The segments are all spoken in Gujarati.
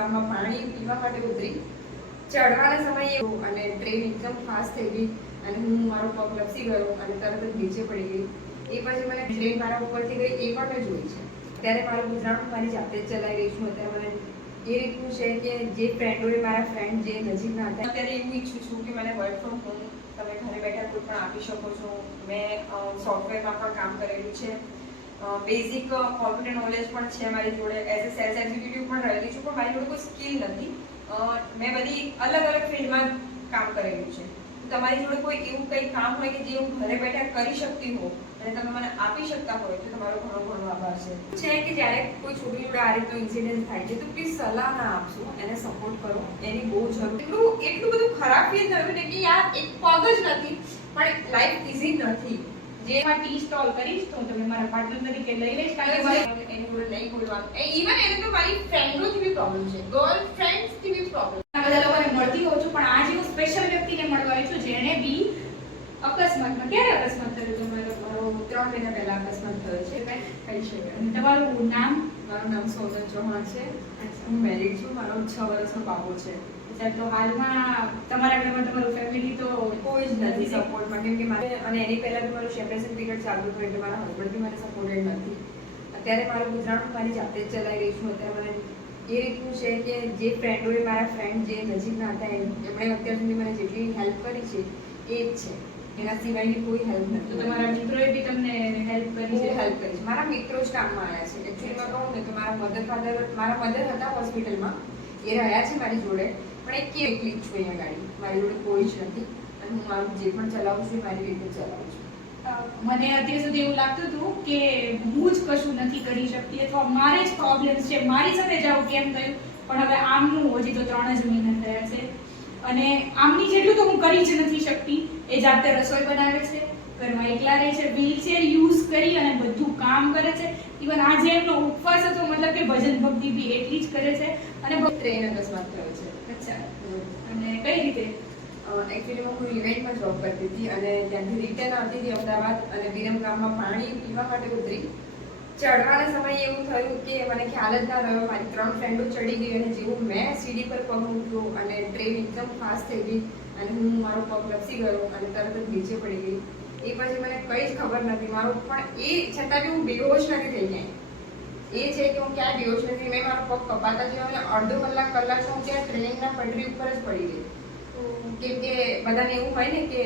વિરમગામમાં પાણી પીવા માટે ઉતરી. ચડવાના સમયે અને ટ્રેન એકદમ ફાસ્ટ થઈ ગઈ અને હું મારો પગ લપસી ગયો અને તરત જ નીચે પડી ગઈ. એ પછી મને ટ્રેન મારા ઉપરથી ગઈ, એ પણ મેં જોઈ છે. ત્યારે મારું ગુજરાન મારી જાતે જ ચલાવી રહી છું. અત્યારે મને એ રીતનું છે કે જે ફ્રેન્ડોએ મારા ફ્રેન્ડ જે નજીકના હતા, અત્યારે એવું ઈચ્છું છું કે મને વર્ક ફ્રોમ હોમ તમે ઘરે બેઠા કોઈ પણ આપી શકો છો. મેં સોફ્ટવેરમાં પણ કામ કરેલું છે. બેઝિક કોમ્પ્યુટર નોલેજ પણ છે મારી જોડે. એઝ અ સેલ્સ એક્ઝિક્યુટિવ પણ રહેલી છું, પણ મારી જોડે કોઈ સ્કિલ નથી. મેં બધી અલગ અલગ ફિલ્ડમાં કામ કરેલું છે. તમારી જોડે કોઈ એવું કંઈ કામ હોય કે જે હું ઘરે બેઠા કરી શકતી હોઉં અને તમે મને આપી શકતા હોય, તો તમારો ઘણો ઘણો આભાર છે. છે કે જ્યારે કોઈ છોકરી જોડે આ રીતનો ઇન્સિડન્ટ થાય છે, તો પ્લીઝ સલાહ ના આપશો, એને સપોર્ટ કરો. એની બહુ જરૂર. એટલું એટલું બધું ખરાબ ફીલ થયું ને કે યાર, એક પગ જ નથી, પણ લાઈફ ઇઝી નથી. જે જેમાં ટી સ્ટોલ કરીશ તો તમે મારા પાર્ટનર તરીકે લઈ લઈશ કારણ કે મારે એની જોડે નહીં બોલવાનું ઇવન એને તો મારી ફ્રેન્ડોથી બી પ્રોબ્લેમ છે. ગર્લ ફ્રેન્ડ્સથી બી પ્રોબ્લેમ આ બધા લોકોને મળતી હોઉં છું પણ આજે હું સ્પેશિયલ વ્યક્તિને મળવા આવી છું જેણે બી અકસ્માતમાં ક્યારે અકસ્માત થયો તમારો મારો ત્રણ મહિના પહેલા અકસ્માત થયો છે કહી શકાય. તમારું નામ? મારું નામ સોનલ ચૌહાણ છે. હું મેરીડ છું. મારો છ વર્ષનો બાબો છે. અચ્છા તો હાલમાં તમારા ઘરમાં તમારું ફેમિલી તો કોઈ જ નથી સપોર્ટમાં કેમ કે મારે અને એની પહેલાં બી મારું સેપરેશન પીરિયડ ચાલતું હતું એટલે મારા હસબન્ડ બી મને સપોર્ટેડ નથી. અત્યારે મારું ગુજરાન મારી જાતે જ ચલાવી રહી છું. અત્યારે મને એ રીતનું છે કે જે ફ્રેન્ડોએ મારા ફ્રેન્ડ જે નજીકના હતા એમણે અત્યાર સુધી મને જેટલી હેલ્પ કરી છે એ જ છે. એના સિવાયની કોઈ હેલ્પ તો નથી તમારા મિત્રોએ બી તમને હેલ્પ કરી છે? હેલ્પ કરી છે. મારા મિત્રો જ કામમાં આવ્યા છે. એકચ્યુઅલીમાં કહું ને તો મારા મધર ફાધર મારા મધર હતા હોસ્પિટલમાં એ રહ્યા છે મારી જોડે. પણ એક કે એકલી જ છું અહીંયા ગાડી? મારી જોડે કોઈ જ નથી. અને હું મારું જે પણ ચલાવું છું મારી રીતે ચલાવું છું. મને અત્યાર સુધી એવું લાગતું હતું કે હું જ કશું નથી કરી શકતી અથવા મારે જ પ્રોબ્લેમ્સ છે. મારી સાથે જ આવું કેમ થયું? પણ હવે આમનું હજી તો ત્રણ જ મહિના થયા છે. અને આમની જેટલું તો હું કરી જ નથી શકતી. એ જાતે રસોઈ બનાવે છે ઘરમાં એકલા રહે છે વ્હીલચેર યુઝ કરી અને બધું કામ કરે છે. ઇવન આજે એમનો ઉપવાસ હતો મતલબ કે ભજન ભક્તિ બી એટલી જ કરે છે. અને ટ્રેન અકસ્માત થયો. કઈ રીતે એકચ્યુઅલી હું ઇવેન્ટમાં જોબ કરતી હતી અને ત્યાંથી રિટર્ન આવતી હતી અમદાવાદ અને વિરમગામમાં પાણી પીવા માટે ઉતરી. ચડવાના સમયે એવું થયું કે મને ખ્યાલ જ ના રહ્યો, મારી ત્રણ ફ્રેન્ડો ચડી ગઈ અને જેવું મેં સીડી પર પગ મૂક્યો અને ટ્રેન એકદમ ફાસ્ટ થઈ ગઈ અને હું મારો પગ લપસી ગયો અને તરત જ નીચે પડી ગઈ. એ પછી મને કંઈ જ ખબર નથી, મારું પણ એ, છતાં બી હું બેહોશ નથી થઈ ગઈ. એ છે કે હું ક્યાં ગયો છું મેં મારો પગ કપાતા જોયો અને અડધો કલાક કલાક હું ત્યાં ટ્રેનના પટરી ઉપર જ પડી ગઈ. કેમ કે બધાને એવું હોય ને કે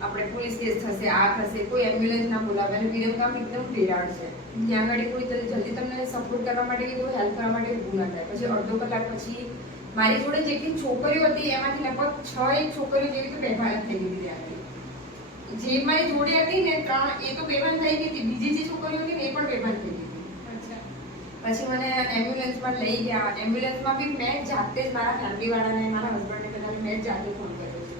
આપણે પોલીસ કેસ થશે, આ થશે, કોઈ એમ્બ્યુલન્સ ના બોલાવે, અને વિરમગામ એકદમ વિરાળ છે. ત્યાં આગળ કોઈ જલ્દી તમને સપોર્ટ કરવા માટે કે કોઈ હેલ્પ કરવા માટે ઊભું ના થાય. પછી અડધો કલાક પછી મારી જોડે જેટલી છોકરીઓ હતી, એમાંથી લગભગ છ એક છોકરીઓ જેવી તો બેભાન થઈ ગઈ હતી જે મારી જોડે હતી ને ત્રણ, એ તો બેભાન થઈ ગઈ હતી. બીજી જે છોકરીઓ હતી ને, એ પણ બેભાન થઈ પછી મને એમ્બ્યુલન્સમાં લઈ ગયા. એમ્બ્યુલન્સમાં બી મેં જાતે જ મારા ફેમિલી વાળાને મારા હસબન્ડને બધાને મેં જાતે ફોન કર્યો છે.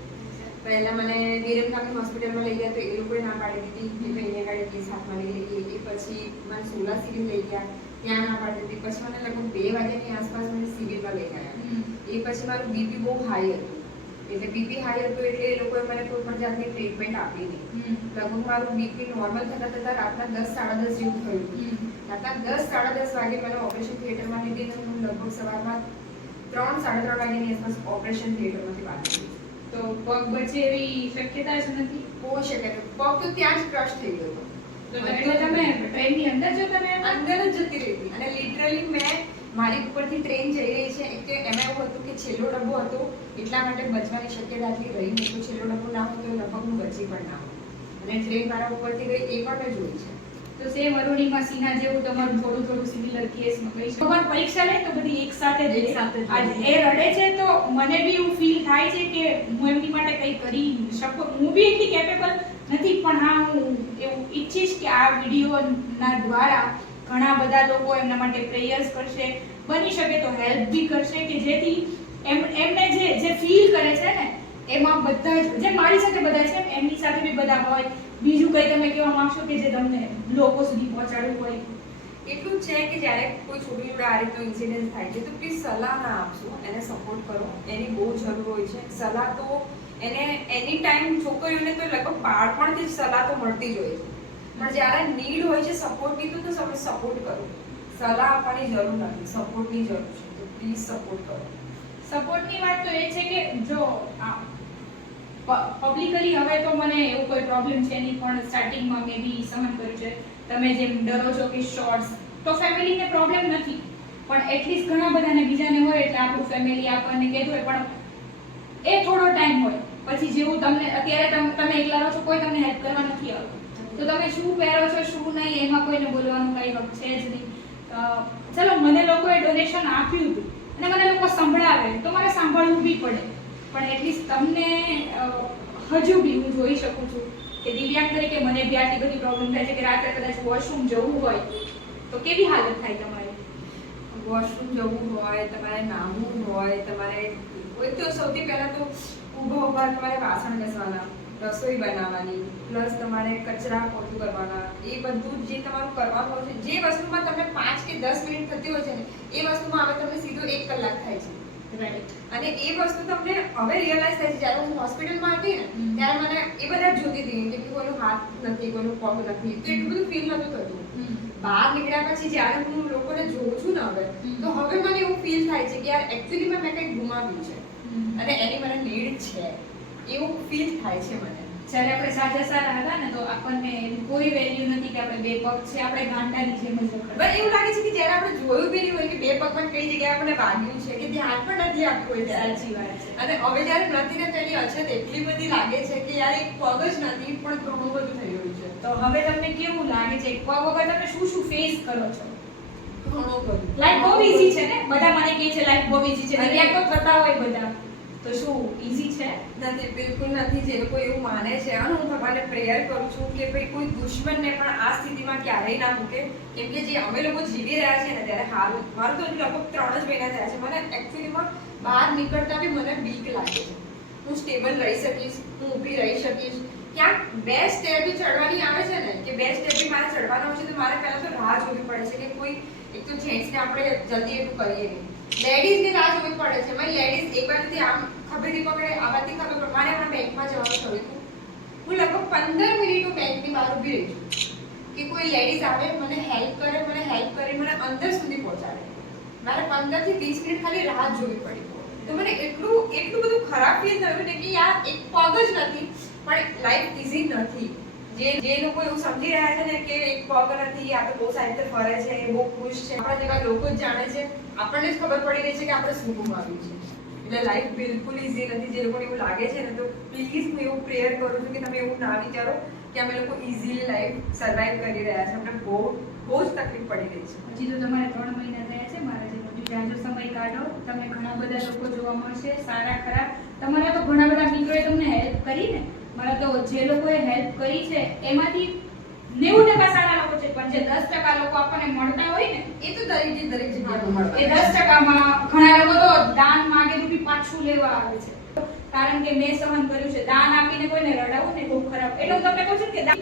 પહેલાં મને વિરમગામની હોસ્પિટલમાં લઈ ગયા તો એ લોકોએ ના પાડી દીધી કે ભાઈને ગાડી કેસ હાથમાં લઈ લઈએ. એ પછી મને સોલા સિવિલ લઈ ગયા. ત્યાં ના પાડી દીધી. પછી મને લગભગ બે વાગ્યાની આસપાસ મને સિવિલમાં લઈ ગયા. એ પછી મારું બીપી બહુ હાઈ હતું. એટલે બીપી હાઈ હતું એટલે એ લોકોએ મને કોઈ પણ જાતની ટ્રીટમેન્ટ આપી નહીં. લગભગ મારું બીપી નોર્મલ થતા થતા રાતના દસ સાડા દસ જેવું થયું. રાતના દસ સાડા દસ વાગે મને ઓપરેશન થિયેટરમાં લીધી અને હું લગભગ સવારમાં ત્રણ સાડા ત્રણ વાગ્યાની આસપાસ ઓપરેશન થિયેટરમાંથી બહાર કરી તો પગ બચે એવી શક્યતા જ નથી? બહુ શકે નહીં. પગ તો ત્યાં જ ક્રશ થઈ ગયો તો એટલે તમે ટ્રેનની અંદર જો તમે અંદર જ જતી રહી હતી. અને લિટરલી મેં મારી ઉપરથી ટ્રેન જઈ રહી છે. કે એમાં એવું હતું કે છેલ્લો ડબ્બો હતો એટલા માટે બચવાની શક્યતા આટલી રહી નહીં તો છેલ્લો ડબ્બો ના હોય તો લગભગ હું બચી પણ ના હોય અને ટ્રેન મારા ઉપરથી ગઈ એ પણ મેં જોઈ છે. તો સેમ અરુણિમા સિન્હા જેવું તમારું થોડું થોડું સિમિલર કેસમાં કહી શકો પરીક્ષા લે તો બધી એક સાથે જ એક સાથે આજ એ રડે છે તો મને બી એવું ફીલ થાય છે કે હું એમની માટે કંઈ કરી શકું. હું બી એટલી કેપેબલ નથી પણ હા હું એવું ઈચ્છીશ કે આ વિડીયોના દ્વારા ઘણા બધા લોકો એમના માટે પ્રેયર્સ કરશે. બની શકે તો હેલ્પ બી કરશે કે જેથી એમ એમને જે જે ફીલ કરે છે ને એમાં બધા જ જે મારી સાથે બધા છે એમની સાથે બી બધા હોય. બીજું કંઈ તમે કહેવા માંગશો કે જે તમને લોકો સુધી પહોંચાડવું હોય એટલું જ છે કે જ્યારે કોઈ છોકરી જોડે આ રીતનો ઇન્સિડન્ટ થાય છે તો પ્લીઝ સલાહ ના આપશો એને સપોર્ટ કરો. એની બહુ જરૂર હોય છે. સલાહ તો એને એની ટાઈમ છોકરીઓને તો લગભગ બાળપણથી જ સલાહ તો મળતી જ હોય છે. પણ જ્યારે નીડ હોય છે સપોર્ટની તો તમે સપોર્ટ કરો. સલાહ આપવાની જરૂર નથી. સપોર્ટની જરૂર છે. તો પ્લીઝ સપોર્ટ કરો. સપોર્ટની વાત તો એ છે કે જો પબ્લિકલી હવે તો મને એવું કોઈ પ્રોબ્લેમ છે નહીં, પણ સ્ટાર્ટિંગમાં મે બી સહન કર્યું છે. તમે જેમ ડરો છો કે શોર્ટ્સ તો ફેમિલીને પ્રોબ્લેમ નથી. પણ એટલીસ્ટ ઘણા બધાને બીજાને હોય એટલે આપણું ફેમિલી આપણને કહેતું હોય, પણ એ થોડો ટાઈમ હોય. પછી જેવું તમને, અત્યારે તમ- એકલા રહો છો, કોઈ તમને હેલ્પ કરવા નથી આવતું. તો તમે શું પહેરો છો, શું નહીં, એમાં કોઈને બોલવાનું કઈ હક છે જ નહીં. ચલો, મને લોકોએ ડોનેશન આપ્યું હતું. અને મને લોકો સંભળાવે. તો મારે સાંભળવું બી પડે. પણ એટલીસ્ટ તમને હજુ બી હું જોઈ શકું છું કે દિવ્યાંગ તરીકે મને બી આટલી બધી પ્રોબ્લેમ થાય છે કે રાત્રે કદાચ વોશરૂમ જવું હોય, તો કેવી હાલત થાય તમારી? વોશરૂમ જવું હોય, તમારે નાહવું હોય, તમારે, કોઈ તો સૌથી પહેલાં તો ઊભા ઊભા તમારે વાસણ ઘસવાના, રસોઈ બનાવવાની પ્લસ તમારે કચરા પોતું કરવાના, એ બધું જે તમારું કરવાનું હોય છે, જે વસ્તુમાં તમને પાંચ કે દસ મિનિટ થતી હોય છે ને, એ વસ્તુમાં હવે તમને સીધો એક કલાક થાય છે. અને એ વસ્તુ તમને હવે રિયલાઇઝ થાય છે જ્યારે હું હોસ્પિટલમાં હતી ને ત્યારે મને એ બધા જોતી હતી કે કોઈનો હાથ નથી કોઈનો પગ નથી. તો એટલું બધું ફીલ નતું થતું. બહાર નીકળ્યા પછી જ્યારે હું લોકોને જોઉં છું ને હવે તો હવે મને એવું ફીલ થાય છે કે યાર એકચ્યુઅલી મેં કંઈક ગુમાવ્યું છે. અને એની મને નીડ છે. એવું ફીલ થાય છે મને. જ્યારે આપણે સાજા સારા હતા ને તો આપણને કોઈ વેલ્યુ નથી કે આપણે બે પગ છે આપણે ગાંડાની જેમ જ એવું લાગે છે કે જ્યારે આપણે જોયું બી નહીં બે પગમાં કઈ જગ્યાએ આપણને વાગ્યું છે કે ધ્યાન પણ નથી આપતું હોય ત્યારે. સાચી વાત છે. અને હવે જ્યારે નથી ને તેની અછત એટલી બધી લાગે છે કે યાર એક પગ જ નથી પણ ઘણું બધું થઈ રહ્યું છે. તો હવે તમને કેવું લાગે છે? પગ વગર તમે શું શું ફેસ કરો છો? ઘણું બધું. લાઈફ બહુ ઈઝી છે ને? બધા મને કહે છે લાઈફ બહુ ઈઝી છે. દિવ્યાંગ તો થતા હોય બધા. તો શું ઈઝી છે? નથી, બિલકુલ નથી. જે લોકો એવું માને છે અને હું ભગવાનને પ્રેયર કરું છું કે ભાઈ કોઈ દુશ્મનને પણ આ સ્થિતિમાં ક્યારેય ના મૂકે. કેમ કે જે અમે લોકો જીવી રહ્યા છીએ ને, ત્યારે હાલ મારું તો લગભગ ત્રણ જ મહિના થયા છે. મને એકચ્યુઅલીમાં બહાર નીકળતા બી મને બીક લાગે છે. હું સ્ટેબલ રહી શકીશ, હું ઊભી રહી શકીશ. ક્યાંક બે સ્ટેપ બી ચડવાની આવે છે ને, કે બે સ્ટેપ બી મારે ચડવાના છે, તો મારે પહેલાં તો રાહ જોવી પડે છે કે કોઈ એક તો જેન્ટ્સને આપણે જલ્દી એટલું કરીએ નહીં. લેડીઝની રાહ જોવી પડે છે. મારી લેડીઝ એક બાજુથી આમ ખભેથી પકડે આ બાજુથી ખબર પ્રમાણે મારે હમણાં બેંકમાં જવાનું થયું હતું હું લગભગ પંદર મિનિટ હું બેંકની બહાર ઊભી રહી છું કે કોઈ લેડીઝ આવે, મને હેલ્પ કરે, મને હેલ્પ કરી, મને અંદર સુધી પહોંચાડે. મારે પંદરથી વીસ મિનિટ ખાલી રાહ જોવી પડી. તો મને એટલું એટલું બધું ખરાબ ફીલ થયું ને કે યાર, એક પગ જ નથી. પણ લાઈફ ઇઝી નથી. જે જે લોકો એવું સમજી રહ્યા છે ને કે એક પગ નથી, આ તો બહુ સારી રીતે ફરે છે, બહુ ખુશ છે. આપણા જેવા લોકો જ જાણે છે. આપણને જ ખબર પડી રહી છે કે આપણે શું ગુમાવ્યું છે. એટલે લાઈફ બિલકુલ ઇઝી નથી. જે લોકોને એવું લાગે છે ને, તો પ્લીઝ હું એવું પ્રેયર કરું છું કે તમે એવું ના વિચારો કે અમે લોકો ઇઝીલી લાઈફ સર્વાઈવ કરી રહ્યા છે. અમને બહુ બહુ જ તકલીફ પડી રહી છે. હજી તો તમારે ત્રણ મહિના થયા છે, મારા જે ત્યાં જાજો સમય કાઢો, તમને ઘણા બધા લોકો જોવા મળશે, સારા ખરાબ તમારા તો ઘણા બધા મિત્રોએ તમને હેલ્પ કરી ને. મારા તો જે લોકોએ હેલ્પ કરી છે, એમાંથી નેવું ટકા સારા લોકો છે, પણ જે દસ ટકા લોકો આપણને મળતા હોય ને, એ તો દરેક દરેક જગ્યાએ મળે એ દસ ટકામાં ઘણા લોકો તો દાન માગેલું બી પાછું લેવા આવે છે. કારણ કે મેં સહન કર્યું છે, દાન આપીને કોઈને રડાવું ને બહુ ખરાબ. એટલે તમને કહું છું કે દાન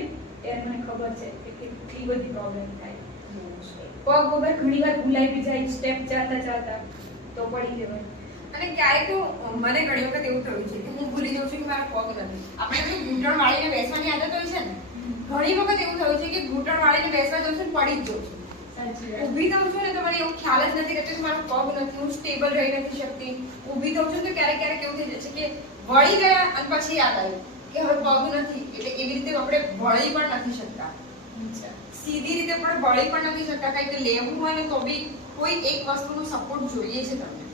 મને ખબર છે કે કેટલી બધી પ્રોબ્લેમ થાય. પગ વગર ઘણી વાર ભૂલાઈ બી જાય સ્ટેપ ચાલતા ચાલતા તો પડી જવાય. અને ક્યારેક તો મને ઘણી વખત એવું થયું છે કે હું ભૂલી જાઉં છું કે મારા પગ નથી. આપણે ઘૂંટણ વાળીને બેસવાની આદત હોય છે ને ઘણી વખત એવું થયું છે કે ઘૂંટણ વાળીને બેસવા જાઉં છું પડી જ જાઉં છું. ઊભી થાઉં છું ને તો મને એવું ખ્યાલ જ નથી રહેતો કે મારો પગ નથી હું સ્ટેબલ રહી નથી શકતી. ઊભી થઉં છું તો ક્યારેક ક્યારેક એવું થઈ જાય છે કે વળી ગયા અને પછી યાદ આવ્યું કે હવે પગ નથી. એટલે એવી રીતે આપણે વળી પણ નથી શકતા. સીધી રીતે પણ વળી પણ નથી શકતા. કંઈક લેવું હોય ને તો બી કોઈ એક વસ્તુનો સપોર્ટ જોઈએ છે તમને.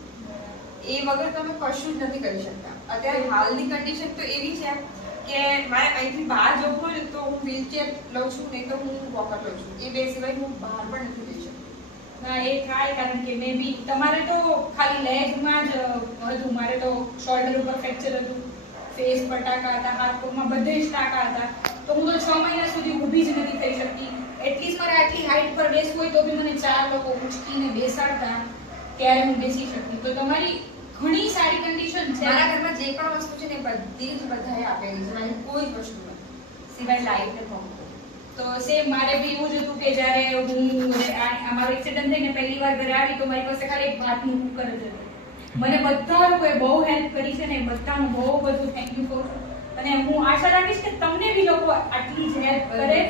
એ વગર તમે કશું જ નથી કરી શકતા. અત્યારે હાલની કન્ડિશન તો એવી છે કે મારે અહીંથી બહાર જવું હોય તો હું વ્હીલચેર લઉં છું, નહીં તો હું વોકર લઉં છું. એ બે સિવાય હું બહાર પણ નથી જઈ શકું ના એ થાય કારણ કે મે બી તમારે તો ખાલી લેગમાં જ હતું. મારે તો શોલ્ડર ઉપર ફ્રેક્ચર હતું. ફેસ પર ટાંકા હતા, હાથ પગમાં બધે જ ટાંકા હતા. તો હું તો છ મહિના સુધી ઊભી જ નથી થઈ શકતી. એટલીસ્ટ મારે આટલી હાઈટ પર બેસવું હોય તો બી મને ચાર લોકો ઉચકીને બેસાડતા. ત્યારે હું બેસી શકતી તો તમારી ઘણી સારી કન્ડિશન છે. મારા ઘરમાં જે પણ વસ્તુ છે ને બધી જ બધાએ આપેલી છે. મારી કોઈ જ વસ્તુ નથી. સિવાય લાઈટ ને પંખો તો સેમ મારે બી એવું જ હતું કે જ્યારે હું અમારો એક્સિડન્ટ થઈને પહેલી વાર ઘરે આવી તો મારી પાસે ખાલી એક ભાતનું કુકર જ હતું. મને બધા લોકોએ બહુ હેલ્પ કરી છે ને બધાનું બહુ બધું થેન્ક યુ કહું અને હું આશા રાખીશ કે તમને બી લોકો આટલી જ હેલ્પ કરે.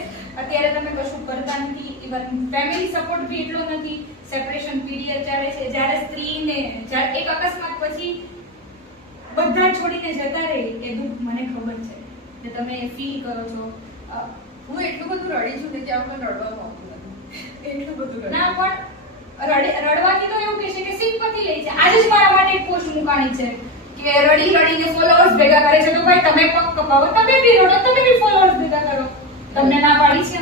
અત્યારે તમે કશું કરતા નથી. ઇવન ફેમિલી સપોર્ટ બી એટલો નથી. સેપરેશન પીરિયડ ચાલે છે. જ્યારે જ્યારે એક અકસ્માત પછી બધા છોડીને જતા રહે એ દુઃખ મને ખબર છે. કે તમે ફીલ કરો છો. હું એટલું બધું રડી છું કે ત્યાં પણ રડવા નથી. એટલું બધું ના પણ રડે- રડવાથી તો એવું કહેશે કે સિમ્પથી લે છે. આજે જ મારા માટે એક પોસ્ટ મુકાણી છે કે રડી રડીને ફોલોઅર્સ ભેગા કરે છે. તો ભાઈ તમે પગ કપાવો. તમે બી રડો તમે બી ફોલોઅર્સ ભેગા કરો. તમને ના પાડી છે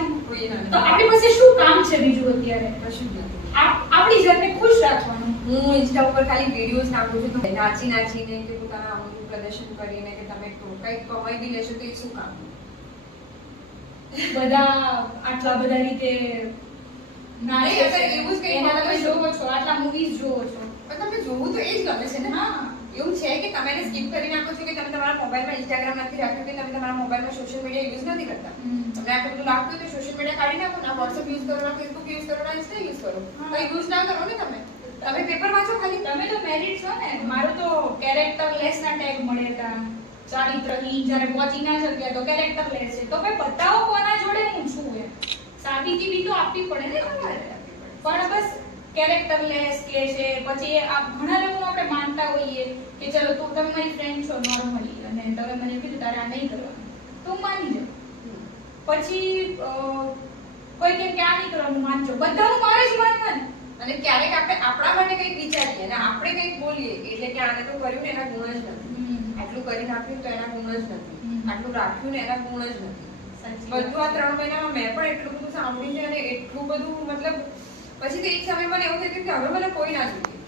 તો આપણી પાસે શું કામ છે બીજું અત્યારે? આપણી જાતને ખુશ રાખવાનું. હું ઇન્સ્ટા ઉપર ખાલી વિડીયોઝ નાખું છું તો નાચી નાચીને કે પોતાના આંગળીનું પ્રદર્શન કરીને કે તમે તો કંઈક કમાઈ બી લેશો તો એ શું કામ? બધા આટલા બધા રીતે નાચે અગર એવું જ કંઈ તમે જોવો છો આટલા મૂવીઝ જોવો છો. પણ તમને જોવું તો એ જ ગમે છે ને. હા. એવું છે કે તમે એને સ્કીપ કરી નાખો છો કે તમે તમારા મોબાઈલમાં ઇન્સ્ટાગ્રામ નથી રાખ્યું કે તમે તમારા મોબાઈલમાં સોશિયલ મીડિયા યુઝ નથી કરતા? તમને બધું લાગતું તો સોશિયલ મીડિયા કાઢી નાખો ના વોટ્સએપ યુઝ કરો ના ફેસબુક યુઝ કરો ના ઇન્સ્ટા યુઝ કરો. યુઝ ના કરો ને તમે. તમે પેપર વાંચો ખાલી? તમે તો મેરિટ છો ને. મારું તો કેરેક્ટર લેસ ના ટેગ મળ્યા હતા ચારિત્રહીન જ્યારે પહોંચી ના શક્યા તો કેરેક્ટર લેસ છે. તો ભાઈ બતાવો કોના જોડે હું છું એમ. સાબિતી બી તો આપવી પડે ને તમારે. પણ બસ કેરેક્ટર લેસ કે છે. પછી આ ઘણા લોકો આપણે માનતા હોઈએ કે ચલો તું તમે મારી ફ્રેન્ડ છો નોર્મલી અને તમે મને કીધું તારે આ નહીં કરવાનું. તો હું માની જાઉં પછી કોઈ કેમ કે આ નહીં કરવાનું, માનજો. બધાનું મારે જ માનવાનું. અને ક્યારેક આપણે આપણા માટે કંઈક વિચારીએ અને આપણે કંઈક બોલીએ એટલે કે આને તો કર્યું ને એના ગુણ જ નથી. આટલું કરી નાખ્યું તો એના ગુણ જ નથી. આટલું રાખ્યું ને એના ગુણ જ નથી. બધું આ ત્રણ મહિનામાં મેં પણ એટલું બધું સાંભળ્યું છે અને એટલું બધું મતલબ પછી તો એક સમય મને એવું થયું કે હવે મને કોઈ ના જોઈએ.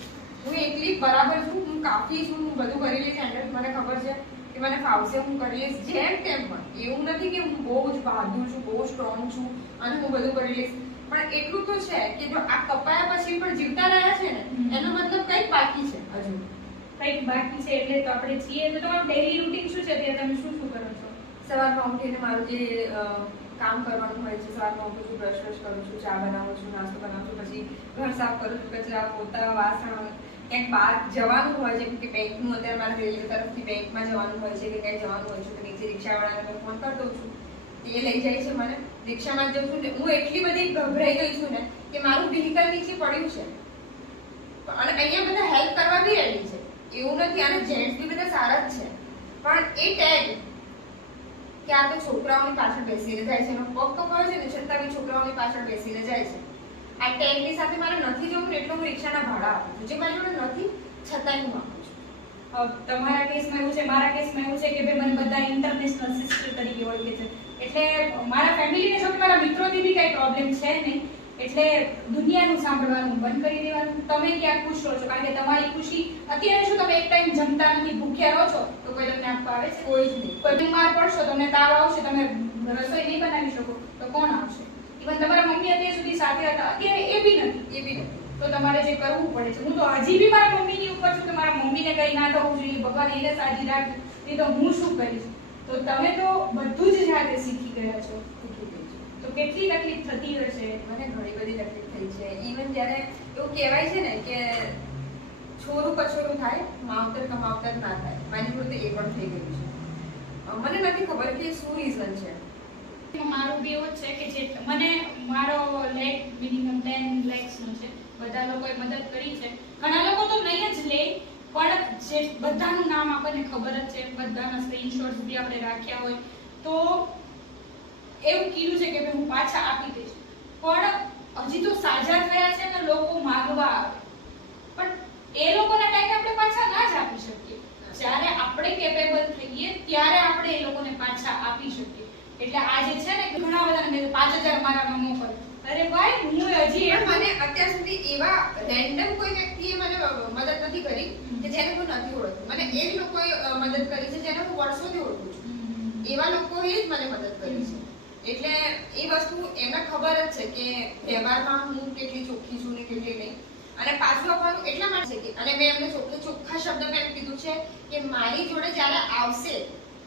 હું એકલી બરાબર છું હું કાફી છું હું બધું કરી લઈશ હેન્ડલ મને ખબર છે કે મને ફાવશે હું કરી લઈશ. જેમ તેમ પણ. એવું નથી કે હું બહુ જ બહાદુર છું બહુ સ્ટ્રોંગ છું અને હું બધું કરી લઈશ. પણ એટલું તો છે કે જો આ કપાયા પછી પણ જીવતા રહ્યા છે ને એનો મતલબ કંઈક બાકી છે હજુ. કંઈક બાકી છે એટલે તો આપણે છીએ. તો તમારું ડેલી રૂટીન શું છે? ત્યાં તમે શું શું કરો છો? સવારમાં ઉઠીને મારું જે કામ કરવાનું હોય છે સવારમાં ઉઠું છું બ્રશ બ્રશ કરું છું ચા બનાવું છું નાસ્તો બનાવું છું પછી ઘર સાફ કરું છું કચરા પોતા વાસણ ક્યાંક બહાર જવાનું હોય જેમ કે બેંકનું અત્યારે મારે રેલવે તરફથી બેંકમાં જવાનું હોય છે કે ક્યાંય જવાનું હોય છે તો નીચે રિક્ષાવાળાને ફોન કરી દઉં છું. એ લઈ જાય છે મને. રિક્ષામાં જઉં છું ને, હું એટલી બધી ગભરાઈ ગઈ છું ને કે મારું વ્હીકલ નીચે પડ્યું છે. અને અહીંયા બધા હેલ્પ કરવા બી રેડી છે. એવું નથી અને જેન્ટ્સ બી બધા સારા જ છે. પણ એ ટેગ કે આ તો છોકરાઓની પાછળ બેસીને જાય છે, એનો પગ કપાયો છે ને, છતાં બી છોકરાઓની પાછળ બેસીને જાય છે. આ ટેગની સાથે મારે નથી જવું એટલે હું રિક્ષાના ભાડા આપું છું. જે મારી જોડે નથી, છતાંય હું આપું છું. તમારા કેસમાં એવું છે, મારા કેસમાં એવું છે કે ભાઈ મને બધા ઇન્ટરનેશનલ સિસ્ટર તરીકે ઓળખે છે. એટલે મારા ફેમિલીને કે મારા મિત્રોથી બી કંઈ પ્રોબ્લેમ છે નહીં. એટલે દુનિયાનું સાંભળવાનું બંધ કરી દેવાનું. તમે ક્યાં ખુશ રહો છો? કારણ કે તમારી ખુશી અત્યારે શું તમે એક ટાઈમ જમતા નથી ભૂખ્યા રહો છો તો કોઈ તમને આપવા આવે છે? કોઈ જ નહીં. કોઈ બીમાર પડશો તમને તાવ આવશે તમે રસોઈ નહીં બનાવી શકો તો કોણ આવશે? ઇવન તમારા મમ્મી અત્યાર સુધી સાથે હતા અત્યારે એ બી નથી. એ બી નથી. તો તમારે જે કરવું પડે છે. હું તો હજી બી મારા મમ્મીની ઉપર છું કે મારા મમ્મીને કંઈ ના થવું જોઈએ ભગવાન એને સાજી રાખે. નહીં તો હું શું કરીશ? તો તમે તો બધું જ જાતે શીખી ગયા છો. તો કેટલી તકલીફ થતી હશે? મને ઘણી બધી તકલીફ થઈ છે. ઇવન જ્યારે એવું કહેવાય છે ને કે છોરું કછોરું થાય, માવતર કમાવતર ના થાય. મારી પૂરતે એ પણ થઈ ગયું છે. મને નથી ખબર કે શું રીઝન છે. મારું બી એવું છે કે જે મને મારો લેગ મિનિમમ ટેન લેગ્સનો છે. બધા લોકોએ મદદ કરી છે. ઘણા લોકો તો નહીં જ લે પણ જે બધાનું નામ આપણને ખબર જ છે બધાના સ્ક્રીનશોટ્સ બી આપણે રાખ્યા હોય તો એવું કીધું છે કે હું પાછા આપી દઈશ. પણ હજી તો સાજા થયા છે ને લોકો માગવા આવે. પણ એ લોકોના ટાઈમે આપણે પાછા ના જ આપી શકીએ. જ્યારે આપણે કેપેબલ થઈએ ત્યારે આપણે એ લોકોને પાછા આપી શકીએ. એટલે આજે છે ને ઘણા બધાને મેં પાંચ હજાર મારામાં મોકલ અરે ભાઈ હું હજી મને અત્યાર સુધી એવા રેન્ડમ કોઈ વ્યક્તિએ મને મદદ નથી કરી. કે જેને હું નથી ઓળખતી. મને એ લોકોએ મદદ કરી છે જેને હું વર્ષોથી ઓળખું છું. એવા લોકોએ જ મને મદદ કરી છે. એટલે એ વસ્તુ એમને ખબર જ છે કે વ્યવહારમાં હું કેટલી ચોખ્ખી છું ને કેટલી નહીં. અને પાછું આપવાનું એટલા માટે છે કે અને મેં એમને ચોખ્ખે ચોખ્ખા શબ્દ મેં કીધું છે કે મારી જોડે જ્યારે આવશે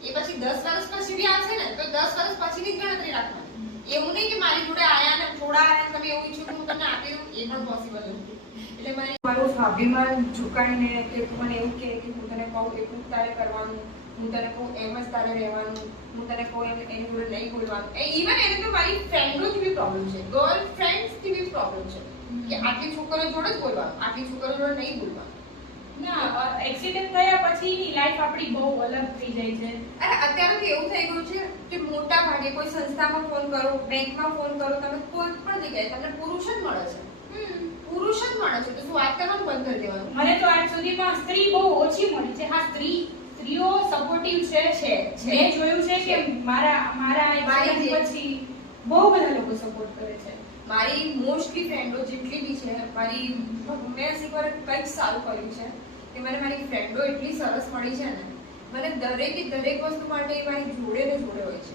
એ પછી દસ વર્ષ પછી બી આવશે ને તો દસ વર્ષ પછીની જ ગણતરી રાખવાની. એવું નહીં કે મારી જોડે આયા ને થોડા આયા તમે એવું ઈચ્છો કે હું તમને આપી દઉં. એ પણ પોસિબલ નથી એટલે મારી મારું સ્વાભિમાન ઝુકાઈને કે તું મને એવું કહે કે હું તને કહું કે જ તારે કરવાનું, હું તને કહું, એમ જ તારે રહેવાનું, હું તને કહું, એમ એની જોડે નહીં બોલવાનું. એ ઇવન એને તો મારી ફ્રેન્ડોથી બી પ્રોબ્લેમ છે. ગર્લ ફ્રેન્ડ્સથી બી પ્રોબ્લેમ છે. કે આટલી છોકરો જોડે જ બોલવાનું, આટલી છોકરો જોડે નહીં બોલવાનું. ના એક્સિડન્ટ થયા પછીની લાઈફ આપણી બહુ અલગ થઈ જાય છે. અરે અત્યારે તો એવું થઈ ગયું છે કે મોટા ભાગે કોઈ સંસ્થામાં ફોન કરો બેંકમાં ફોન કરો તમે કોઈ પણ જગ્યાએ તમને પુરુષ જ મળે છે. પુરુષ જ મળે છે. તો શું વાત કરવાનું બંધ કરી દેવાનું? મને તો આજ સુધીમાં સ્ત્રી બહુ ઓછી મળી છે. હા સ્ત્રી સ્ત્રીઓ સપોર્ટિવ છે છે. મેં જોયું છે કે મારા મારા મારી પછી બહુ બધા લોકો સપોર્ટ કરે છે. મારી મોસ્ટલી ફ્રેન્ડો જેટલી બી છે મારી મેં શીખવાર કંઈક સારું કર્યું છે. કે મને મારી ફ્રેન્ડો એટલી સરસ મળી છે ને મને દરેકે દરેક વસ્તુ માટે એ મારી જોડે ને જોડે હોય છે.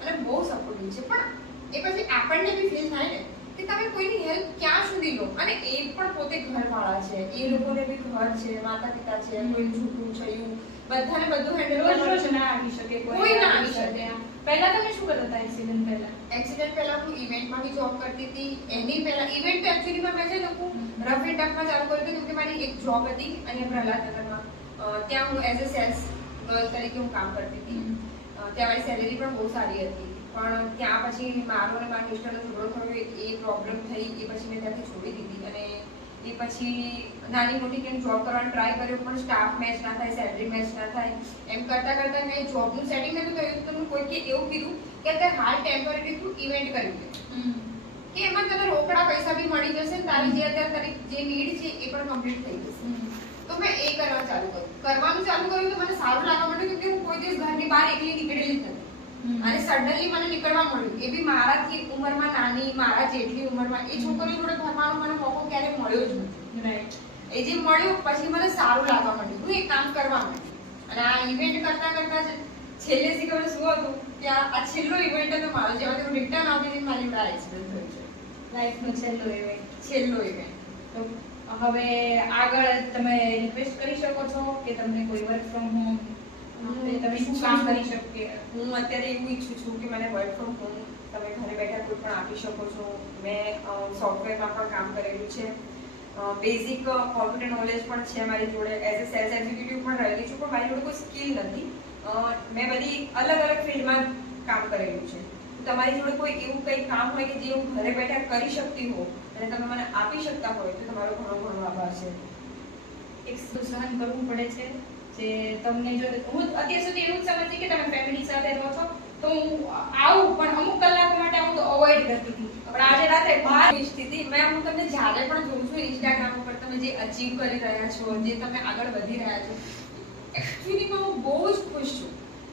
અને બહુ સપોર્ટિવ છે. પણ એ પછી આપણને બી ફીલ થાય ને કે તમે કોઈની હેલ્પ ક્યાં સુધી લો? અને એ પણ પોતે ઘરવાળા છે. એ લોકોને બી ઘર છે માતા પિતા છે કોઈ છૂટું છયું બધાને બધું હેન્ડલ કરવાનું છે. ના આવી શકે કોઈ ના આવી શકે. પહેલા તમે શું કરતા હતા એક્સિડન્ટ પહેલા? એક્સિડન્ટ પહેલા હું ઇવેન્ટમાં બી જોબ કરતી હતી. એની પહેલા ઇવેન્ટ તો એક્ચ્યુઅલીમાં મેં છે ને હું રફ એન્ડ ટફમાં ચાલુ કર્યું હતું કે મારી એક જોબ હતી અહીંયા પ્રહલાદનગરમાં. ત્યાં હું એઝ અ સેલ્સ ગર્લ તરીકે હું કામ કરતી હતી. ત્યાં મારી સેલેરી પણ બહુ સારી હતી. પણ ત્યાં પછી મારો અને મારા મિસ્ટરનો થોડો થોડો એ પ્રોબ્લેમ થઈ એ પછી મેં ત્યાંથી છોડી દીધી. અને એ પછી નાની મોટી કેમ જોબ કરવાનો ટ્રાય કર્યો પણ સ્ટાફ મેચ ના થાય સેલરી મેચ ના થાય. એમ કરતા કરતા મેં જોબનું સેટિંગ નતું કર્યું તો કોઈ કોઈકે એવું કીધું કે અત્યારે હાલ ટેમ્પરરી તું ઇવેન્ટ કર્યું દે. કે એમાં તને રોકડા પૈસા બી મળી જશે ને તારી જે અત્યારે તારી જે નીડ છે એ પણ કમ્પ્લીટ થઈ જશે. તો મેં એ કરવા ચાલુ કર્યું. કરવાનું ચાલુ કર્યું તો મને સારું લાગવા માંડ્યું કે હું કોઈ દિવસ ઘરની બહાર એકલી નીકળેલી જ નથી. અને સડનલી મને નીકળવા મળ્યું. એ બી મારાથી ઉંમરમાં નાની મારા જેટલી ઉંમરમાં. એ છોકરી જોડે ભરવાનો મને મોકો ક્યારે મળ્યો જ નથી. રાઈટ એ જે મળ્યું પછી મને સારું લાગવા માંડ્યું. હું એ કામ કરવા માંડી. અને આ ઇવેન્ટ કરતા કરતા જ છેલ્લે થી શું હતું? કે આ છેલ્લો ઇવેન્ટ હતો મારો જેમાંથી હું રિટર્ન આવતી હતી મારી જોડે એક્સિડન્ટ થયો છે. લાઈફનો છેલ્લો ઇવેન્ટ છેલ્લો ઇવેન્ટ તો હવે આગળ તમે રિક્વેસ્ટ કરી શકો છો કે તમને કોઈ વર્ક ફ્રોમ હોમ તમે શું કામ કરી શકો હું અત્યારે એવું ઈચ્છું છું કે મને વર્ક ફ્રોમ હોમ તમે ઘરે બેઠા કોઈ પણ આપી શકો છો. મેં સોફ્ટવેરમાં પણ કામ કરેલું છે. બેઝિક કોમ્પ્યુટર નોલેજ પણ છે મારી જોડે. એઝ અ સેલ્સ એક્ઝિક્યુટિવ પણ રહેલી છું પણ મારી જોડે કોઈ સ્કિલ નથી. મેં બધી અલગ અલગ ફિલ્ડમાં કામ કરેલું છે. તમારી જોડે કોઈ એવું કંઈ કામ હોય કે જે હું ઘરે બેઠા કરી શકતી હોઉં અને તમે મને આપી શકતા હોય તો તમારો ઘણો ઘણો આભાર છે. એક સહન કરવું પડે છે. જે તમને જો હું અત્યાર સુધી એવું જ સમજતી કે તમે ફેમિલી સાથે રહો છો, તો હું આવું, પણ અમુક કલાકો માટે હું તો અવોઇડ કરતી હતી. પણ આજે રાતે બહાર સ્થિતિ મેં હું તમને જ્યારે પણ જોઉં છું ઇન્સ્ટાગ્રામ ઉપર, તમે જે અચીવ કરી રહ્યા છો, જે તમે આગળ વધી રહ્યા છો એકચ્યુઅલીમાં હું બહુ જ ખુશ છું.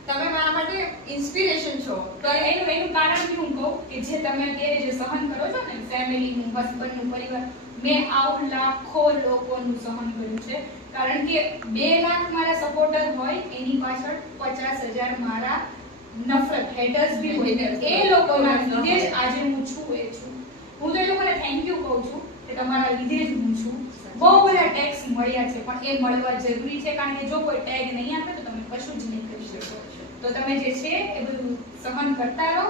તમે મારા માટે ઇન્સ્પિરેશન છો. તો એનું એનું કારણ હું કહું? કે જે તમે અત્યારે જે સહન કરો છો ને ફેમિલીનું હસબન્ડનું પરિવાર, મેં આવું લાખો લોકોનું સહન કર્યું છે. કારણ કે બે લાખ મારા સપોર્ટર હોય એની પાછળ પચાસ હજાર મારા નફરત હેટર્સ બી હોય. એ લોકોના લીધે જ આજે હું છું એ છું. હું તો એ લોકોને થેન્ક યુ કહું છું કે તમારા લીધે જ હું છું. બહુ બધા ટેક્સ મળ્યા છે પણ એ મળવા જરૂરી છે કારણ કે જો કોઈ ટેગ નહીં આપે તો તમે કશું જ નહીં કરી શકો. તો તમે જે છે એ બધું સહન કરતા રહો.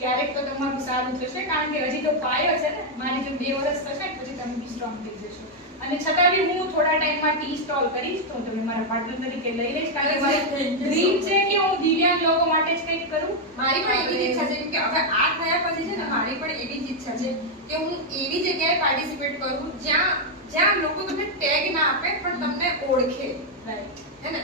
ક્યારેક તો તમારું સારું થશે કારણ કે હજી તો પાયો છે ને. મારી જો બે વર્ષ થશે પછી તમે બી સ્ટ્રોંગ થઈ જશો. અને છતાં બી હું થોડા ટાઈમમાં ટી સ્ટોલ કરીશ તો હું તમને મારા પાર્ટનર તરીકે લઈ લઈશ. કારણ કે મારી ડ્રીમ છે કે હું દિવ્યાંગ લોકો માટે જ કંઈક કરું. મારી પણ એવી જ ઈચ્છા છે કે હવે આ થયા પછી છે ને મારી પણ એવી જ ઈચ્છા છે કે હું એવી જગ્યાએ પાર્ટિસિપેટ કરું જ્યાં જ્યાં લોકો તમને ટેગ ના આપે પણ તમને ઓળખે. હે ને?